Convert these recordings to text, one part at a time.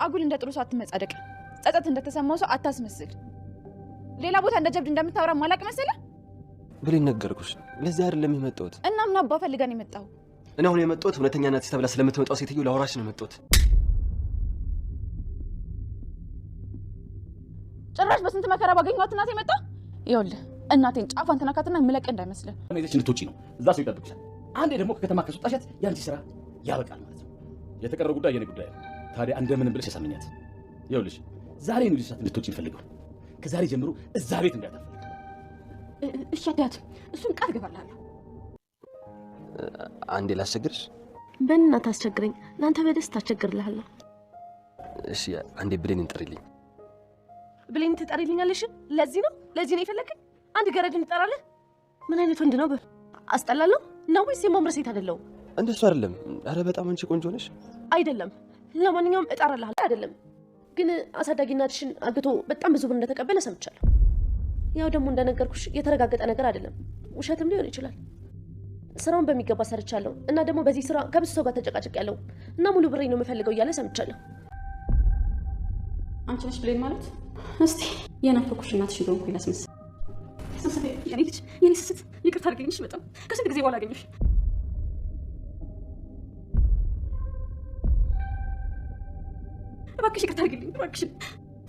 አጉል እንደ ጥሩ ሰው አትመጻደቅ። ጸጸት እንደተሰማው ሰው አታስመስል። ሌላ ቦታ እንደ ጀብድ እንደምታወራ ማላቅ መሰለ ብሌን ነገርኩሽ። ለዚህ አይደለም የመጣሁት እና ምን አባ ፈልገን የመጣው? እኔ አሁን የመጣሁት ሁለተኛ እናት ተብላ ስለምትመጣው ሴትዮ ላወራሽ ነው የመጣሁት። ጭራሽ በስንት መከራ ባገኘኋት እናቴ መጣ። ይኸውልህ እናቴን ጫፏን ተናካትና ምለቅ እንዳይመስልህ። እኔ ልትወጪ ነው፣ እዛ ሰው ይጠብቅሻል። አንዴ ደግሞ ከከተማ ከስወጣሻት ያንቺ ስራ ያበቃል ማለት ነው። የተቀረው ጉዳይ የኔ ጉዳይ ነው። ታዲያ እንደምንም ብለሽ ያሳምኛት። ይኸውልሽ ዛሬ ነው ልጅት እንድትወጪ እንፈልገው። ከዛሬ ጀምሮ እዛ ቤት እንዳታፈልግ። እሺ አዳት፣ እሱን ቃል ገባላለሁ። አንዴ ላስቸግርሽ? በእናትህ አስቸግረኝ፣ ለአንተ በደስታ አስቸግርልሃለሁ። እሺ አንዴ ብሌን እንጥሪልኝ። ብሌን ትጠሪልኛለሽ? ለዚህ ነው የፈለግኝ? አንድ ገረድ እንጠራለን? ምን አይነት ወንድ ነው? አስጠላለሁ ነው ወይስ የማምረ ሴት አይደለሁም? እንደሱ አይደለም። አረ በጣም አንቺ ቆንጆ ነሽ። አይደለም፣ ለማንኛውም እጠራልሃለሁ። አይደለም ግን አሳዳጊ እናትሽን አግቶ በጣም ብዙ ብር እንደተቀበለ ሰምቻለሁ። ያው ደግሞ እንደነገርኩሽ የተረጋገጠ ነገር አይደለም፣ ውሸትም ሊሆን ይችላል። ስራውን በሚገባ ሰርቻለሁ እና ደግሞ በዚህ ስራ ከብዙ ሰው ጋር ተጨቃጭቄያለሁ እና ሙሉ ብሬ ነው የምፈልገው እያለ ሰምቻለሁ። አንቺ ነሽ ብሌን ማለት? እስቲ የናፈኩሽ እናትሽ እንደሆንኩ ይላስመስል። የኔ ልጅ፣ የኔ ስስት፣ ይቅርታ አድርገኝሽ። በጣም ከስንት ጊዜ በኋላ አገኘሽ። እባክሽ ይቅርታ አድርግልኝ እባክሽ።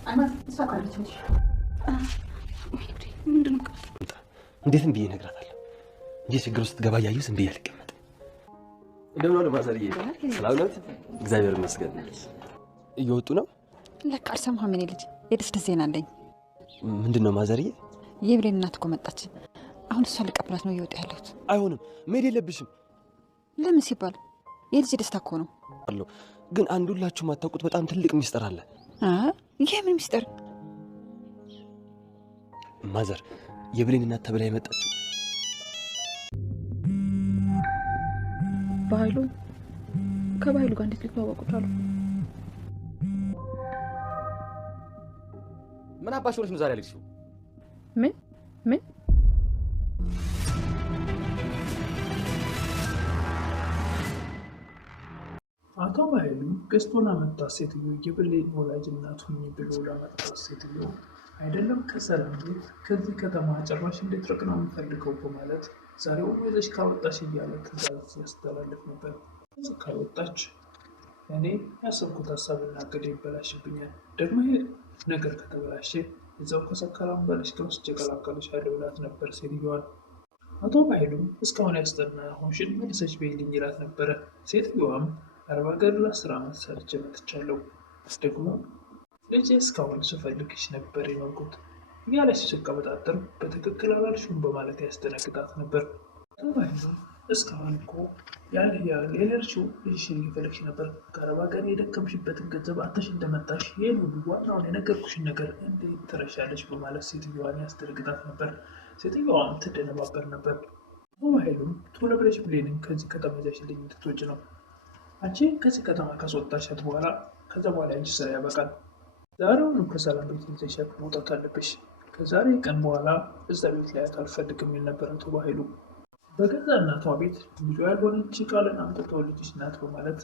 አይማት እሷ ካለች እንጂ ምንድን ነው? እንዴትም ብዬ እነግራታለሁ እንጂ ችግር ውስጥ ገባ እያየሁ ዝም ብዬ አልቀመጥም። እንደምን ዋሉ ማዘርዬ? ሰላም ነዎት? እግዚአብሔር ይመስገን። እየወጡ ነው? ለካ አልሰማህም የኔ ልጅ። የደስ ዜና አለኝ። ምንድን ነው ማዘርዬ? የብሌን እናት እኮ መጣች። አሁን እሷን ልቀበላት ነው እየወጡ ያለሁት። አይሆንም፣ መሄድ የለብሽም። ለምን ሲባል? የልጅ ደስታ እኮ ነው። ግን አንድ ሁላችሁ ማታውቁት በጣም ትልቅ ሚስጥር አለ። ይሄ ምን ሚስጥር? ማዘር የብሌን እናት ተብላ የመጣችው በኃይሉ ከባህሉ ጋር እንዴት ሊተዋወቁ ቻሉ? ምን አባሽ ሆነሽ ነው ዛሬ ያለችው? ምን አቶ ባይሉ ገዝቶና መጣ ሴትዮ የብሌን ወላጅ እናት ሁኚ ብሎ ለመጣት ሴትዮ አይደለም ከሰላም ቤት ከዚህ ከተማ ጭራሽ እንድትርቅ ነው የምፈልገው በማለት ዛሬው ወይዘሽ ካልወጣሽ እያለ ትዕዛዝ ያስተላልፍ ነበር። እዚህ ካልወጣች እኔ ያሰብኩት ሀሳብና እቅድ ይበላሽብኛል። ደግሞ ይሄ ነገር ከተበላሸ እዛው ከሰከራም በለሽ ከውስጥ የቀላቀለች ብላት ነበር ሴትዮዋን። አቶ ባይሉም እስካሁን ያስጠና ሆንሽን መልሰሽ በይልኝ ይላት ነበረ። ሴትዮዋም አረብ ሀገር ለ10 ዓመት ሰርቼ መጥቻለሁ፣ ደግሞ ልጄ እስካሁን ስፈልግሽ ነበር የኖርኩት እያለች ስትቀበጣጠር በትክክል አላልሽም በማለት ያስደነግጣት ነበር። አቶ ባይሉም እስካሁን እኮ ያልሄድሽው ልጅሽን እየፈለግሽ ነበር፣ ከአረብ ሀገር የደከምሽበትን ገንዘብ አተሽ እንደመጣሽ ይህን ሁሉ ዋናውን የነገርኩሽን ነገር እንዴት ትረሻለች በማለት ሴትዮዋን ያስደነግጣት ነበር። ሴትዮዋም ትደነባበር ነበር። አቶ ባይሉም ቶሎ ብለሽ ብሌንን ከዚህ ከተማ ይዘሽልኝ እንድትወጪ ነው። አንቺ ከዚህ ከተማ ካስወጣሻት በኋላ ከዛ በኋላ አንቺ ስራ ያበቃል። ዛሬውኑ ከሰላም ቤት ይዘሻት መውጣት አለብሽ። ከዛሬ ቀን በኋላ እዛ ቤት ላያት አልፈልግም የሚል ነበር አቶ ባይሉ። በገዛ እናቷ ቤት ልጇ ያልሆነች ቃልን አምጥቶ ልጅሽ ናት በማለት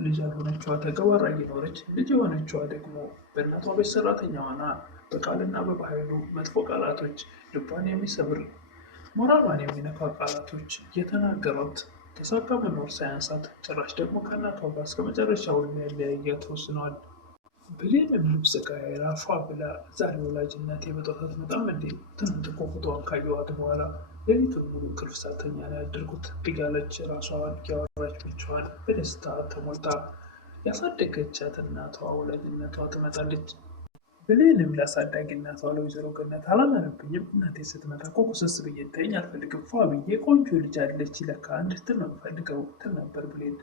ልጅ ያልሆነችዋ ተገባራ እየኖረች ልጅ የሆነችዋ ደግሞ በእናቷ ቤት ሰራተኛዋና በቃልና በባህሉ መጥፎ ቃላቶች ልቧን የሚሰብር ሞራሏን የሚነካ ቃላቶች የተናገሯት ተሳካ መኖር ሳያንሳት ጭራሽ ደግሞ ከእናቷ ጋር እስከ መጨረሻው የሚያለያያት ተወስነዋል። ብሌንም ልብስ ቀያይራ ፏ ብላ ዛሬ ወላጅነት የመጣታት መጣም እንዴ ትናንት እኮ ፎቶዋን ካየኋት በኋላ ሌሊቱን ሙሉ እንቅልፍ ሳተኛ ነው ያደርጉት እያለች ራሷን ያወራች ብቻዋን በደስታ ተሞልታ ያሳደገቻት እናቷ ወላጅነቷ ትመጣለች። ብሌንም ላሳዳጊ እናቷ ለወይዘሮ ገነት አላማረብኝም፣ እናቴ ስትመጣ እኮ ኩስስ ብዬ እንድታየኝ አልፈልግም፣ ፏ ብዬ ቆንጆ ልጅ አለች ለካ እንድትል ነው የምፈልገው ትል ነበር ብሌን።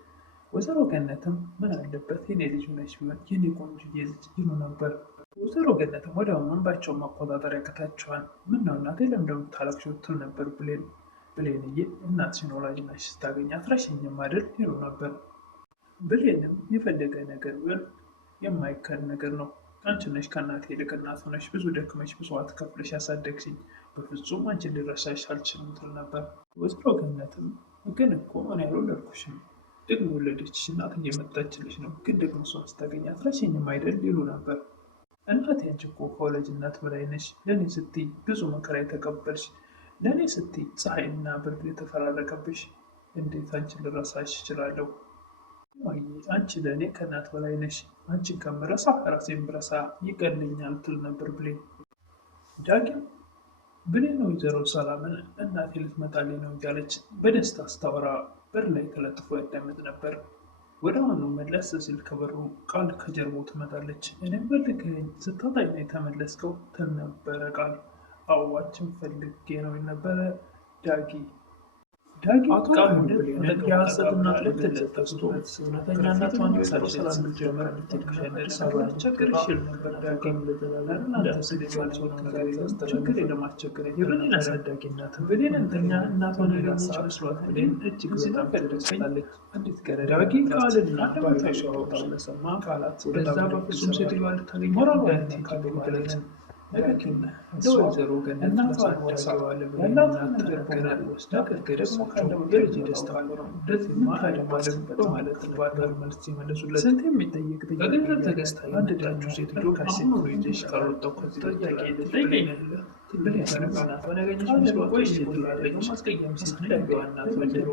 ወይዘሮ ገነትም ምን አለበት የኔ ልጅ ሆነች ቢሆን የኔ ቆንጆዬ ልጅ ይሉ ነበር። ወይዘሮ ገነትም ወዲያውኑ እንባቸውን መቆጣጠር ያቅታቸዋል። ምን ነው እናቴ ለምንድን ነው የምታለቅሺው ትል ነበር ብሌን። ብሌንዬ እናትሽን ወላጅ ነሽ ስታገኝ አትረሺኝም አይደል ይሉ ነበር። ብሌንም የፈለገ ነገር ቢሆን የማይከድ ነገር ነው፣ አንቺ ነሽ ከእናቴ ይልቅ እናት ሆነሽ ብዙ ደክመሽ መስዋዕት ከፍለሽ ያሳደግሽኝ፣ በፍጹም አንቺን ልረሳሽ አልችልም ትል ነበር። ወይዘሮ ገነትም ግን እኮ እኔ አልወለድኩሽም፣ ደግሞ ወለደችሽ እናት እየመጣችልሽ ነው፣ ግን ደግሞ እሷን ስታገኝ አትረሺኝም አይደል ይሉ ነበር። እናቴ አንቺ እኮ ከወላጅ እናት በላይ ነሽ። ለእኔ ስትይ ብዙ መከራ የተቀበልሽ፣ ለእኔ ስትይ ፀሐይና ብርድ የተፈራረቀብሽ፣ እንዴት አንቺን ልረሳሽ እችላለሁ? እማዬ አንቺ ለእኔ ከእናት በላይ ነሽ። አንቺን ከምረሳ ራሴን ብረሳ ይቀልኛል ትል ነበር ብሌን። ዳግም ብሌን ወይዘሮ ሰላምን እናቴ ልትመጣልኝ ነው እያለች በደስታ ስታወራ በር ላይ ተለጥፎ ያዳምጥ ነበር። ወደ አሁኑ መለስ ሲል ከበሩ ቃል ከጀርባው ትመጣለች። እኔም ፈልገኝ ስታጣኝ ነው የተመለስከው ትል ነበረ ቃል። አዋችን ፈልጌ ነው የነበረ ዳጊ ቃል ብሌንን የሐሰትና ልትለጠፍቶ እውነተኛ እናቷን ወይዘሮ ሰላምን ጀመር እንድትልክሸለድ ቸግር ይችል ነበር። ዳጊም እናንተ ስልማቸው ነገር ችግር የለማስቸግረኝ የብሌን አሳዳጊ እናት ብሌን እንተኛ እናቷን ያገኘች መስሏት ብሌን እጅግ በጣም ተደስታለች። አንዲት ገረድ ዳጊ ቃልና ባይሻወጣው ለሰማ ቃላት በዛ በፍጹም ሴትዮዋ ልታገኝ ሞራል ያንቲካበማለት ነገር ግን ለወይዘሮ ገነት እናቷን ወርሳዋል ያላትን ነገር በሙሉ ወስዳ ደግሞ ካለው የልጅ ደስታ እንደዚህ ማለማለም በማለት ባዳር መልስ ሲመለሱለት ስንት የሚጠየቅ በገንዘብ ተገዝታ አንድዳችሁ ሴትዮ ካሴት ይዘሽ ካልወጣሁ ከዚህ ጥያቄ ትጠይቀኛለህ ብሌን እናቷን ያገኘች መስሏት ወይ ትላለች። ማስቀየም ሴት እንዳይገባ እናት ወይዘሮ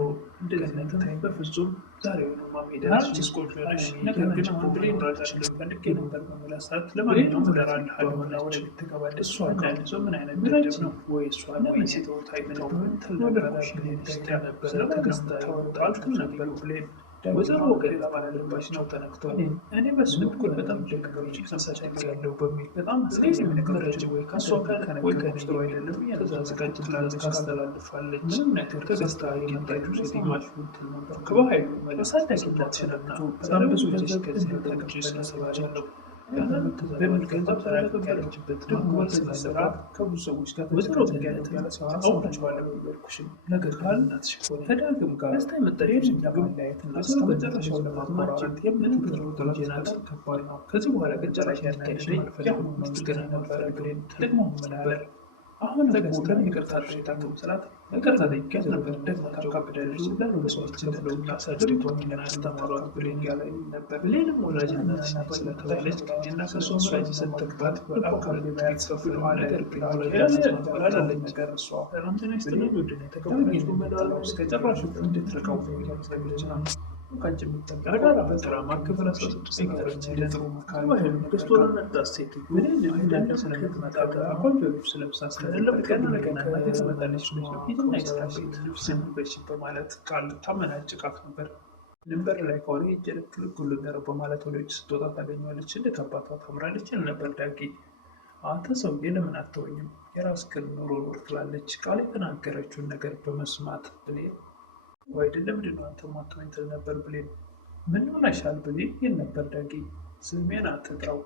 ገነትን በፍጹም ዛሬውኑ ማሜዳች ቆንጆነሽ ነገር ግን አሁን ብሌን ራችልም ፈልጌ ነበር በመላ ሰዓት ለማንኛውም እደራለሁ አለሆናዎች ትገባለች። እሷ ካለ ምን አይነት ገደብ ነው ወይ እሷ ለምን ሴቶታ ይተው ተለበረ ብሌን ዳይታ ነበረ ተገዝታ ታልኩ ነበር ብሌን ወይዘሮ ገነት ባላለባች ነው ተነክቶ እኔ በሱ በኩል በጣም ደገሮች ተሳሳቻለሁ በሚል በጣም አስቀያሚ ነገሮች ወይ ከሷ ጋር ወይ ከነሱ አይደለም ተዛዝጋጅ ትላለች ካስተላልፋለች። ምንም ነገር ተገዝታ የመጣችው ሴት ማሽፉት ነበር ከባህሉ መለስ አዳጊነትሽንና በጣም ብዙ ልጅ ከዚህ ተቀጭ ስለሰባቻለሁ በምን ገንዘብ ያለችበት ደግሞ ስራ ከብዙ ሰዎች ጋር ወይዘሮ ገነት አውራቸዋለሁ ይበልኩሽም ነገር ካልናትሽ ሆነ ከዳግም ጋር ስታይመጣሽ ለማለያየትና እስከመጨረሻው ለማማራት የምትጥረው ተጀናት ከባድ ነው። ከዚህ በኋላ ገጨራሽ ያናይሽኝ ያሁን ገና ነበር ብሌን ደግሞ ነበር አሁን ደግሞ ለሚቀርታ ተሽታከም ስራት ይቅርታ ጠይቄያት ነበር። ደግሞ ታካብዳለች ስላሉ ለሰዎች እንደለው ያሳድቷን ያስተማሯት ብሌን ጋር ነበር። ብሌንም ወላጅነት ስለተባለች እና ከሷ ወላጅ ስትግባት በአካል ያስከፍሉ ነገር ግን ወላጅ ነገር እሷ ራንተነስ ተነዱድነ ተከብራሽ በመዳው እስከ ጨራሽ እንድትረካው የሚያስፈልግ ነው። ካንቺ የሚጠበቀው በስራ ማከፈል አስተሳሰብ ይገርም ለጥሩ መካከል ክርስቶና ነዳስ ሴት ምን እንደሆነ ስለምትመጣ ቆንጆ ልብስ ለብሳ ስለለም ከነገና ተመጣጣለች ነው ይሄን አይስተካከል ልብስን በሽ በማለት ቃል ታመናጭቃት ነበር። ድንበር ላይ ከሆነ የጀለክል ሁሉ ነገር በማለት ወደች ስትወጣ ታገኘዋለች። እንደ አባቷ ታምራለች ነበር ዳጊ አንተ ሰውዬ ለምን አትተወኝም? የራስህን ኑሮ ኑር ትላለች ቃል የተናገረችውን ነገር በመስማት ብሌን ወይ አይደለም ምንድነው አንተ ማተወኝ ትል ነበር ብሌን። ምን ሆነሻል ብሌን ይል ነበር ዳጊ። ስሜን አትጥራው።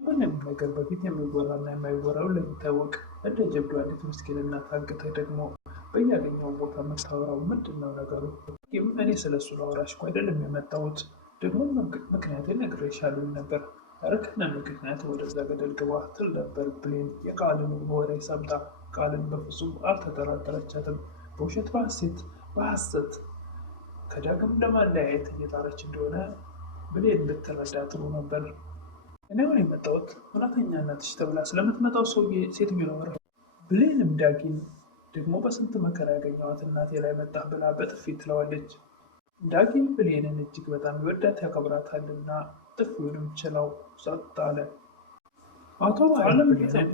ምንም ነገር በፊት የሚወራና የማይወራው ለሚታወቅ እንደ ጀብዱ አንዲት ምስኪንና ታግተህ ደግሞ በያገኘው ቦታ መታወራው ምንድነው ነገሩ? እኔ ስለሱ ላወራሽ እኮ አይደለም የመጣሁት ደግሞ ምክንያቴን ነግሬሻለሁ ነበር። ኧረ ከነ ምክንያት ወደዛ ገደል ግባ ትል ነበር ብሌን። የቃልን ወሬ ሰምታ ቃልን በፍጹም አልተጠራጠረቻትም። በውሸት በሐሰት ከዳግም ለማለያየት እየጣረች እንደሆነ ብሌን ልትረዳ ጥሩ ነበር። እኔ አሁን የመጣሁት እውነተኛ እናትሽ ተብላ ስለምትመጣው ሴትዮ ነው። ብሌንም ዳጊን ደግሞ በስንት መከራ ያገኘኋት እናቴ ላይ መጣህ ብላ በጥፊ ትለዋለች። ዳጊም ብሌንን እጅግ በጣም ይወዳት ያከብራታልና ጥፊውንም ችለው ጸጥ አለ። አቶ ዓለም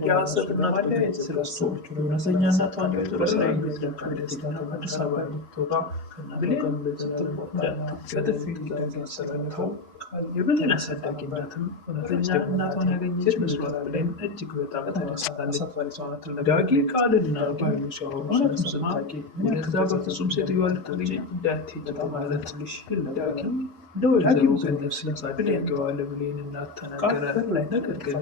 የሐሰትና ማለያየት ስለሱ እውነተኛ እናቷን የወሰራ አዲስ አበባ እንድትወጣ ብሌን በጥፊ ያሰረተው የብሌን አሳዳጊ እናትም እውነተኛ እናቷን ያገኘች መስሏት ብሌን እጅግ በጣም ተደስታለች። ዳጊ ቃልና ባይሉ ሲያወሩ ስታቂ ከዛ በፍጹም ሴትዮዋ ልታገኝ እንዳትሄድ በማለት ልሽ ዳጊ ለወይዘሮ ገነት ስለሳደገዋለ ብሌን እናት ተናገረ ላይ ነገር ግን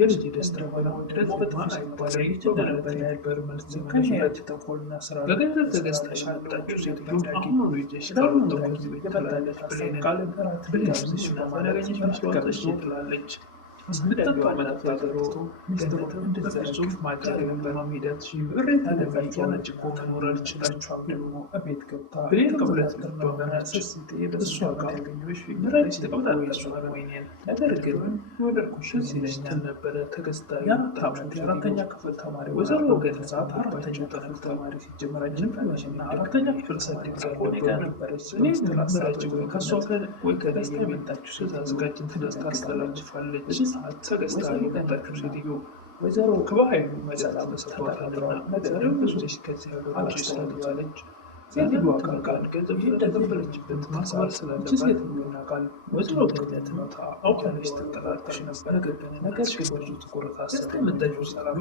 የልጅ ደስታ ሆነ ደግሞ በጣም አይባል ይችላል ነበር መልስ ከሽያጭ ተንኮልና ስራ በገንዘብ ተገዝተሽ አጣችሁ ሴትዮ አሁን ልጅሽ ካልወጣች ቤት ትላለች ብሌን ቃል ተራት ብሌን ስለማለገኝሽ መስሏት ትላለች። አስመጣው መጣፈጥቶ ሚስትሩ እንደዛችው ማጃሪ ማሚዳት ብሬት አለፈቻለች እኮ መኖር አልችላችኋም ደግሞ እቤት ገብታ ብሬት ከብለት ተርነበረ ስስቴ በእሷ ጋር ያገኘሽ ምረጭ ተቀብላለች ወይኔን ነገር ግን ወደርኩሽ ሲለኛል ነበረ ተገዝታ ያታሙት አራተኛ ክፍል ተማሪ ወይዘሮ ገለጻ አራተኛ ክፍል ተማሪ ሲጀመራችን ፈለሽና አራተኛ ክፍል ሰደግ ሆነ ጋር ነበረች ስለስተላሰራችሁ ከሷ ወይ ከደስታ የመጣችሁ ስታዘጋጅን ታስተላልፋለች ተገዝታ የመጣችሁ ሴትዮ ወይዘሮ ከባህሉ መሰላ በሰፋታልና ነገርም ብዙ ከዚህ ሀገር ስለተባለች ሴትዮዋ ቃል ገንዘብ እንደተቀበለችበት ማሳል ስላለባት ሴትዮና ቃል ወይዘሮ ገነት ነታ አውቃለች ትንጠላጠሽ ነበር ነገር ግን ብዙ ትኩረት አሰጠመጠች ሰላም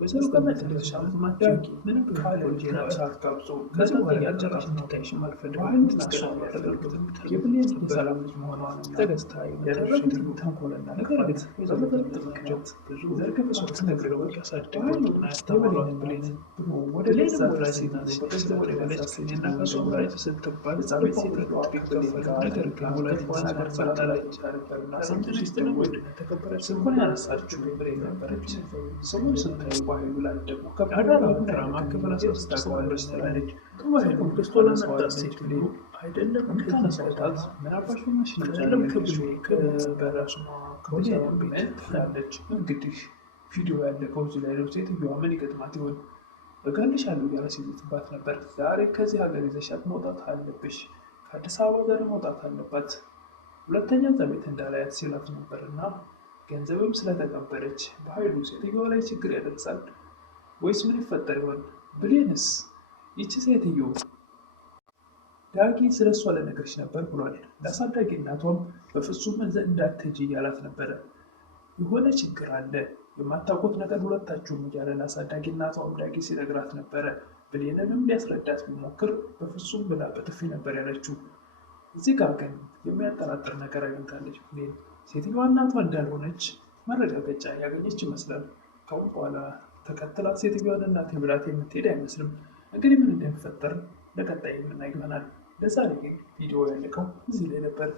ወይዘሮ ገነት ለሻምት ማዳጊ ምንም ቃል ወንጀና ሳትጋብዞ ከዚህ በኋላ ያጨራሽ እንድታይሽ አልፈልግም እንድትናገር ያደረግኩትም የብሌን የሰላም ልጅ መሆኗን ተገዝታ ያደረጉትን ተንኮልና ነገር ግን ወይዘሮ ገነት ምክንያት ብዙ ዘርገብ ሶስት ነግረው ያሳደጉና ያስተማሯት ብሌንን ብሎ ወደ ሌላ ራሴና በገዛ ወደ ገለጻችና ከሰው ላይ ስትባል ዛቤት ሴትዮዋ ቢከፈል ነገር ግን ወላጅ ነገር ፈጣላች ነበርና ሰምተሽ ተወድ ተከበረች ስልኩን ያነሳችው ብሌን ነበረች ሰሞኑን ስታይ ባህሉ ላይ ደግሞ ከአዳራ ድራማ ክፍል 13 አቋረች ተላለች ከባህሉ ክርስቶና መጣስ ሴትዮ አይደለም ከነሳታት ምናባሽ ማሽን አይደለም ከብዙ ከበራሱ ከወሰኑ ቤት ትላለች እንግዲህ ቪዲዮ ያለቀው እዚህ ላይ ነው ሴትዮዋ ምን ይገጥማት ይሆን በጋልሻለሁ ያለ ሲዝትባት ነበር ዛሬ ከዚህ ሀገር ይዘሻት መውጣት አለብሽ ከአዲስ አበባ ጋር መውጣት አለባት ሁለተኛ ዘቤት እንዳላያት ሲላት ነበርና ገንዘብም ስለተቀበለች በኃይሉ ሴትዮዋ ላይ ችግር ያደርሳል ወይስ ምን ይፈጠር ይሆን ብሌንስ ይቺ ሴትዮ ዳጊ ስለሷ ለነገርሽ ነበር ብሏል ለአሳዳጊ እናቷም በፍጹም እንዳትሄጂ እያላት ነበረ የሆነ ችግር አለ የማታውቁት ነገር ሁለታችሁም እያለ ለአሳዳጊ እናቷም ዳጊ ሲነግራት ነበረ ብሌንንም ሊያስረዳት ቢሞክር በፍጹም ብላ በጥፊ ነበር ያለችው እዚህ ጋር ግን የሚያጠራጥር ነገር አግኝታለች ብሌን ሴትዮዋ እናቷ እንዳልሆነች መረጋገጫ ያገኘች ይመስላል ከአሁን በኋላ ተከትላት ሴትዮዋን እናቴ ብላት የምትሄድ አይመስልም እንግዲህ ምን እንደሚፈጠር ለቀጣይ የምናይ ይሆናል ለዛሬ ግን ቪዲዮ ያለቀው እዚህ ላይ ነበር